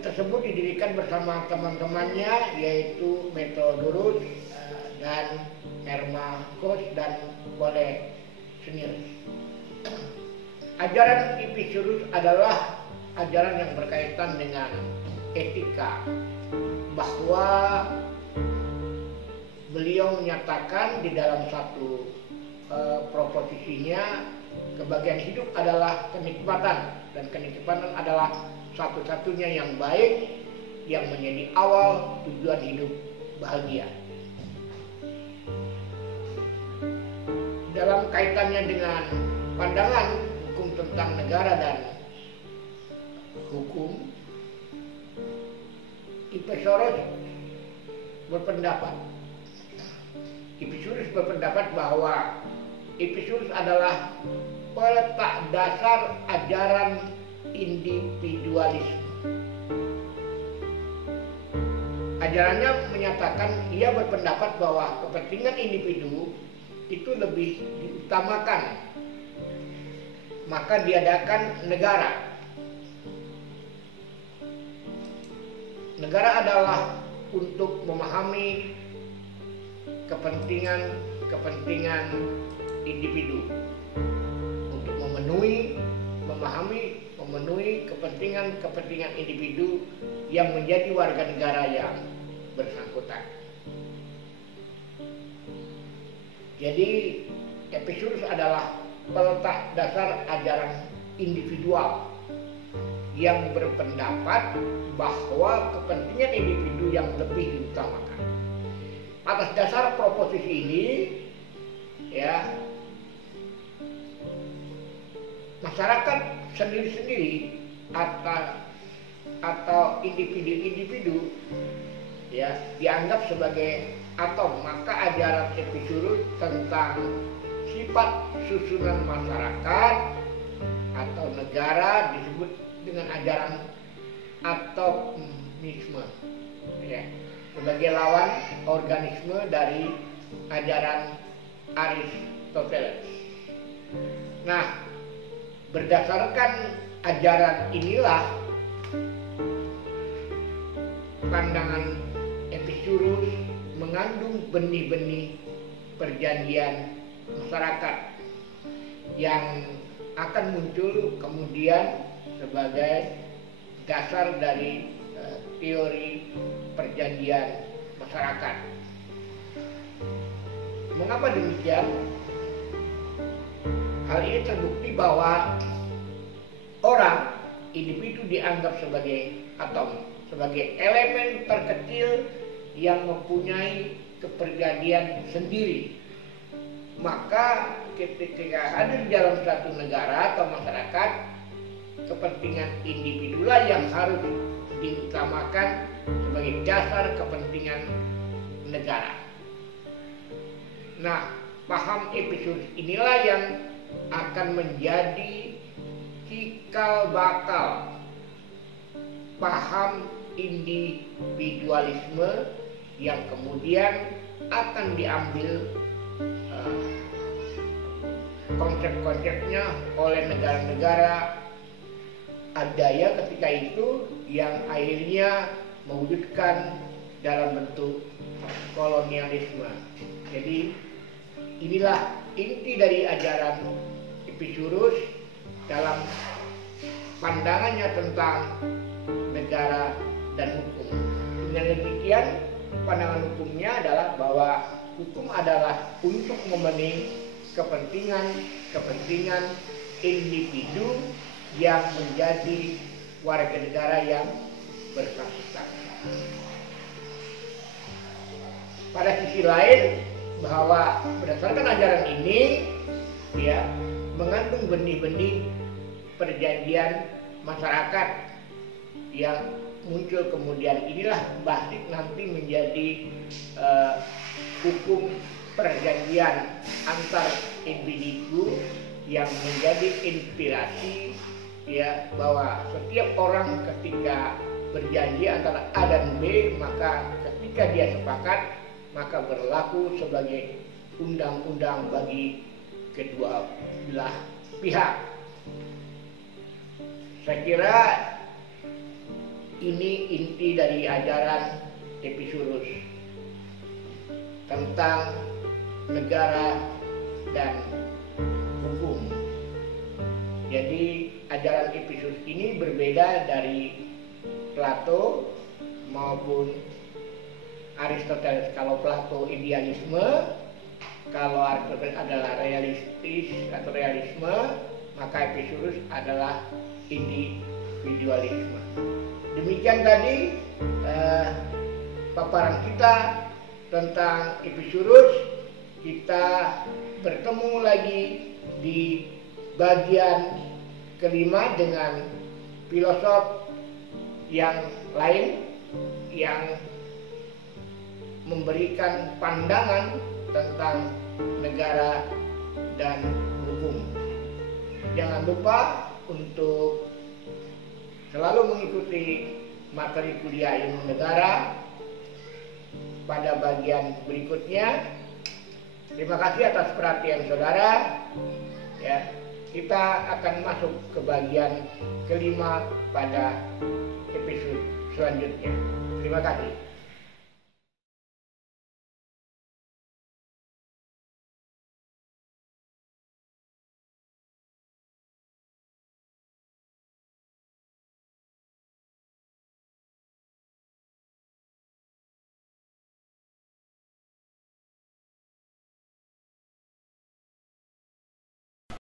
tersebut didirikan bersama teman-temannya, yaitu Metrodorus dan Hermakos dan Polexenius. Ajaran Epicurus adalah ajaran yang berkaitan dengan etika, bahwa beliau menyatakan di dalam satu proposisinya, kebahagiaan hidup adalah kenikmatan, dan kenikmatan adalah satu-satunya yang baik yang menjadi awal tujuan hidup bahagia. Dalam kaitannya dengan pandangan hukum tentang negara dan hukum, Epicurus berpendapat bahwa Epicurus adalah peletak dasar ajaran individualisme. Ajarannya menyatakan, ia berpendapat bahwa kepentingan individu itu lebih diutamakan, maka diadakan negara. Negara adalah untuk memahami kepentingan individu, untuk memenuhi kepentingan individu yang menjadi warga negara yang bersangkutan. Jadi Epicurus adalah peletak dasar ajaran individual yang berpendapat bahwa kepentingan individu yang lebih diutamakan. Atas dasar proposisi ini, ya, masyarakat sendiri-sendiri atau individu-individu, ya, dianggap sebagai atom. Maka ajaran Epicurus tentang sifat susunan masyarakat atau negara disebut dengan ajaran atomisme, ya, sebagai lawan organisme dari ajaran Aristoteles. Nah, berdasarkan ajaran inilah pandangan Epicurus mengandung benih-benih perjanjian masyarakat yang akan muncul kemudian sebagai dasar dari teori perjanjian masyarakat. Mengapa demikian? Hal ini terbukti bahwa orang, individu dianggap sebagai atom, sebagai elemen terkecil yang mempunyai kepribadian sendiri. Maka ketika hadir dalam satu negara atau masyarakat, kepentingan individulah yang harus diutamakan sebagai dasar kepentingan negara. Nah, paham Epicurus inilah yang akan menjadi cikal bakal paham individualisme yang kemudian akan diambil konsep-konsepnya oleh negara-negara adidaya ketika itu, yang akhirnya mewujudkan dalam bentuk kolonialisme. Jadi inilah inti dari ajaran Epicurus dalam pandangannya tentang negara dan hukum. Dengan demikian, pandangan hukumnya adalah bahwa hukum adalah untuk memenuhi kepentingan individu yang menjadi warga negara yang bersangkutan. Pada sisi lain, bahwa berdasarkan ajaran ini, ya, mengandung benih-benih perjanjian masyarakat yang muncul kemudian. Inilah basis nanti menjadi hukum perjanjian antar individu yang menjadi inspirasi, ya, bahwa setiap orang ketika berjanji antara A dan B, maka ketika dia sepakat, maka berlaku sebagai undang-undang bagi kedua belah pihak. Saya kira Ini inti dari ajaran Epicurus tentang negara dan hukum. Jadi ajaran Epicurus ini berbeda dari Plato maupun Aristoteles. Kalau Plato idealisme, kalau Aristoteles adalah realistis atau realisme, maka Epicurus adalah individualisme. Demikian tadi paparan kita tentang Epicurus. Kita bertemu lagi di bagian kelima dengan filosof yang lain yang memberikan pandangan tentang negara dan hukum. Jangan lupa untuk selalu mengikuti materi kuliah ilmu negara pada bagian berikutnya. Terima kasih atas perhatian saudara. Ya, kita akan masuk ke bagian kelima pada episode selanjutnya. Terima kasih.